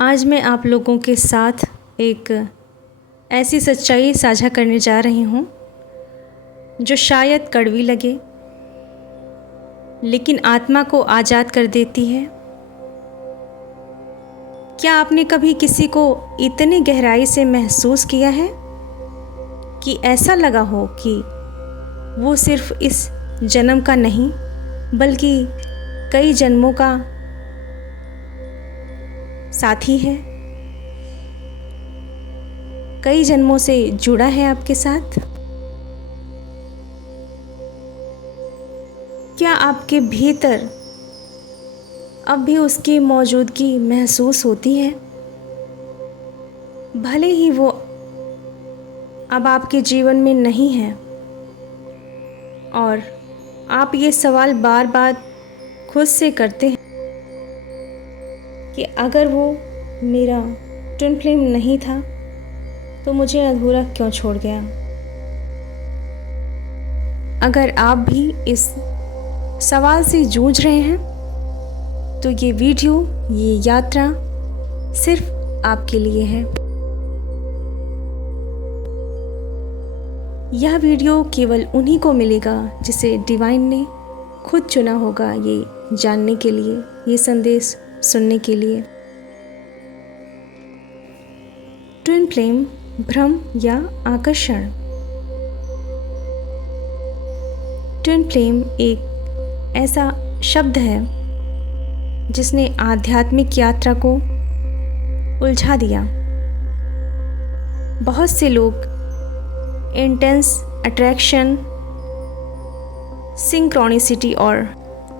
आज मैं आप लोगों के साथ एक ऐसी सच्चाई साझा करने जा रही हूँ जो शायद कड़वी लगे, लेकिन आत्मा को आज़ाद कर देती है। क्या आपने कभी किसी को इतनी गहराई से महसूस किया है कि ऐसा लगा हो कि वो सिर्फ इस जन्म का नहीं बल्कि कई जन्मों का साथी है, कई जन्मों से जुड़ा है आपके साथ? क्या आपके भीतर अब भी उसकी मौजूदगी महसूस होती है, भले ही वो अब आपके जीवन में नहीं है? और आप ये सवाल बार बार खुद से करते हैं कि अगर वो मेरा ट्विन फ्लेम नहीं था तो मुझे अधूरा क्यों छोड़ गया? अगर आप भी इस सवाल से जूझ रहे हैं तो ये वीडियो, ये यात्रा सिर्फ आपके लिए है। यह वीडियो केवल उन्हीं को मिलेगा जिसे डिवाइन ने खुद चुना होगा ये जानने के लिए, ये संदेश सुनने के लिए। ट्विन फ्लेम भ्रम या आकर्षण। ट्विन फ्लेम एक ऐसा शब्द है जिसने आध्यात्मिक यात्रा को उलझा दिया। बहुत से लोग इंटेंस अट्रैक्शन, सिंक्रोनिसिटी और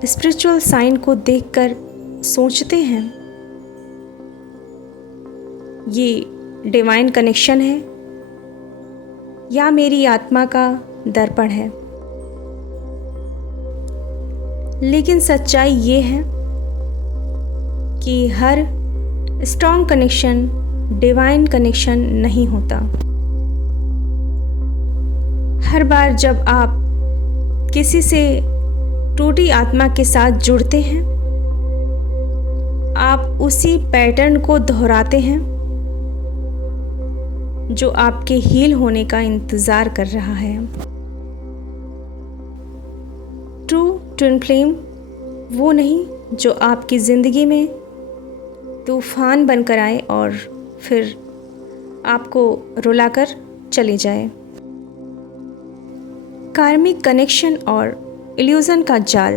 स्पिरिचुअल साइन को देखकर सोचते हैं ये डिवाइन कनेक्शन है या मेरी आत्मा का दर्पण है। लेकिन सच्चाई ये है कि हर स्ट्रॉन्ग कनेक्शन डिवाइन कनेक्शन नहीं होता। हर बार जब आप किसी से टूटी आत्मा के साथ जुड़ते हैं, आप उसी पैटर्न को दोहराते हैं जो आपके हील होने का इंतज़ार कर रहा है। ट्रू ट्विन फ्लेम वो नहीं जो आपकी ज़िंदगी में तूफान बनकर आए और फिर आपको रुलाकर चले जाए। कार्मिक कनेक्शन और इल्यूज़न का जाल।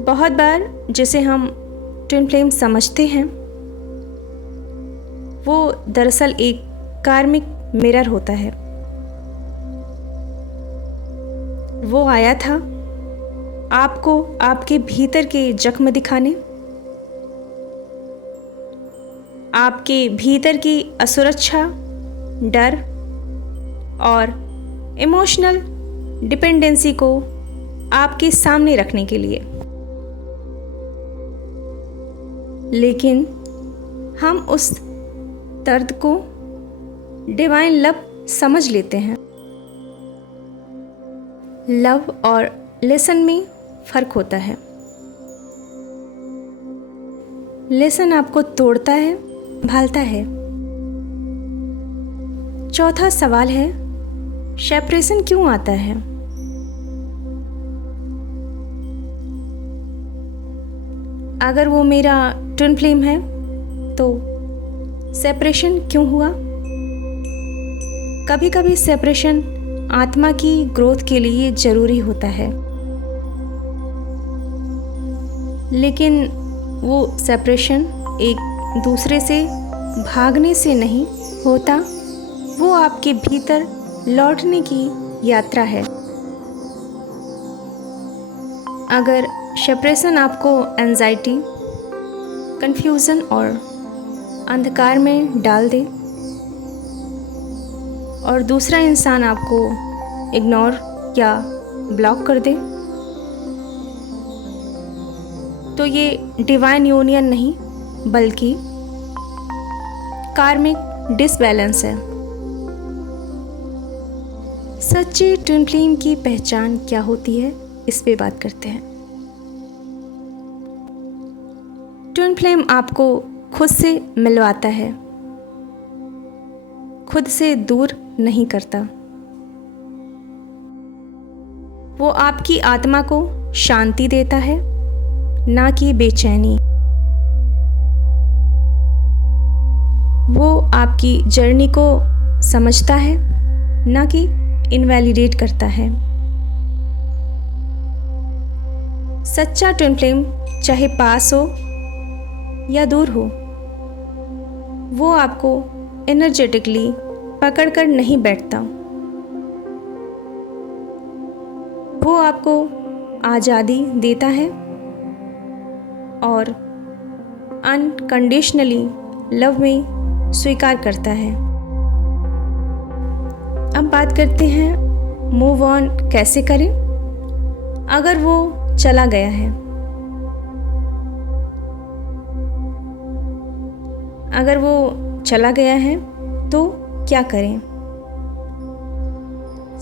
बहुत बार जिसे हम ट्विन फ्लेम समझते हैं वो दरअसल एक कार्मिक मिरर होता है। वो आया था आपको आपके भीतर के जख्म दिखाने, आपके भीतर की असुरक्षा, डर और इमोशनल डिपेंडेंसी को आपके सामने रखने के लिए। लेकिन हम उस दर्द को डिवाइन लव समझ लेते हैं। लव और लेसन में फ़र्क होता है। लेसन आपको तोड़ता है, भालता है। चौथा सवाल है, सेपरेशन क्यों आता है? अगर वो मेरा ट्विन फ्लेम है तो सेपरेशन क्यों हुआ? कभी कभी सेपरेशन आत्मा की ग्रोथ के लिए ज़रूरी होता है, लेकिन वो सेपरेशन एक दूसरे से भागने से नहीं होता, वो आपके भीतर लौटने की यात्रा है। अगर सेपरेशन आपको एंजाइटी, कन्फ्यूज़न और अंधकार में डाल दे और दूसरा इंसान आपको इग्नोर या ब्लॉक कर दे, तो ये डिवाइन यूनियन नहीं बल्कि कार्मिक डिसबैलेंस है। सच्चे ट्विन फ्लेम की पहचान क्या होती है, इस पे बात करते हैं। ट्विन फ्लेम आपको खुद से मिलवाता है, खुद से दूर नहीं करता। वो आपकी आत्मा को शांति देता है, ना कि बेचैनी। वो आपकी जर्नी को समझता है, ना कि इनवैलिडेट करता है। सच्चा ट्विन फ्लेम चाहे पास हो या दूर हो, वो आपको एनर्जेटिकली पकड़कर नहीं बैठता। वो आपको आज़ादी देता है और अनकंडीशनली लव में स्वीकार करता है। अब बात करते हैं मूव ऑन कैसे करें अगर वो चला गया है। अगर वो चला गया है तो क्या करें?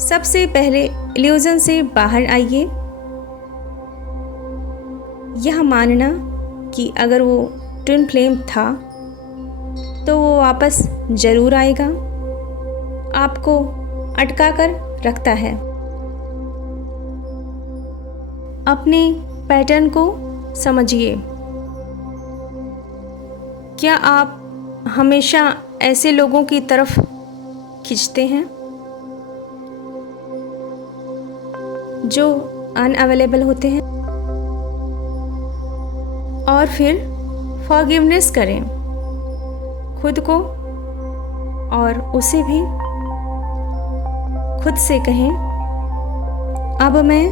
सबसे पहले इल्यूजन से बाहर आइए। यह मानना कि अगर वो ट्विन फ्लेम था तो वो वापस ज़रूर आएगा, आपको अटका कर रखता है। अपने पैटर्न को समझिए। क्या आप हमेशा ऐसे लोगों की तरफ खींचते हैं जो अनअवेलेबल होते हैं? और फिर फॉरगिवनेस करें खुद को और उसे भी। खुद से कहें, अब मैं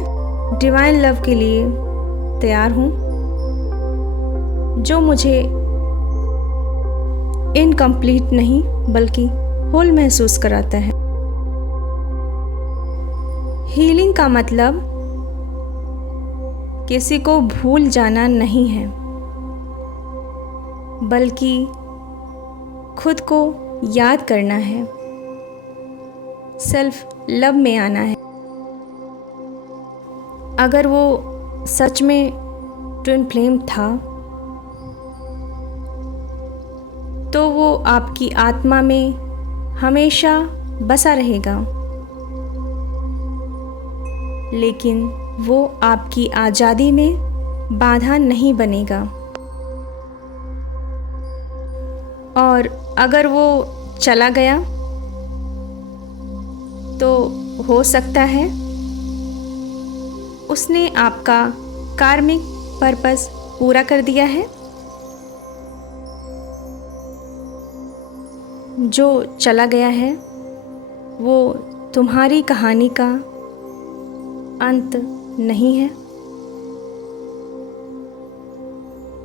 डिवाइन लव के लिए तैयार हूँ, जो मुझे इनकम्प्लीट नहीं बल्कि होल महसूस कराता है। हीलिंग का मतलब किसी को भूल जाना नहीं है, बल्कि खुद को याद करना है, सेल्फ लव में आना है। अगर वो सच में ट्विन फ्लेम था तो वो आपकी आत्मा में हमेशा बसा रहेगा, लेकिन वो आपकी आज़ादी में बाधा नहीं बनेगा। और अगर वो चला गया तो हो सकता है उसने आपका कार्मिक पर्पस पूरा कर दिया है। जो चला गया है वो तुम्हारी कहानी का अंत नहीं है,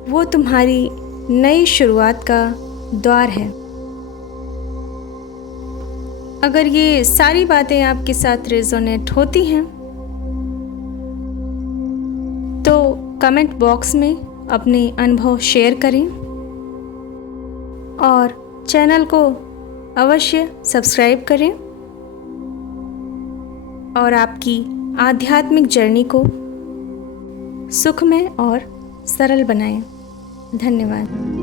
वो तुम्हारी नई शुरुआत का द्वार है। अगर ये सारी बातें आपके साथ रेजोनेट होती हैं तो कमेंट बॉक्स में अपने अनुभव शेयर करें और चैनल को अवश्य सब्सक्राइब करें और आपकी आध्यात्मिक जर्नी को सुखमय और सरल बनाएं। धन्यवाद।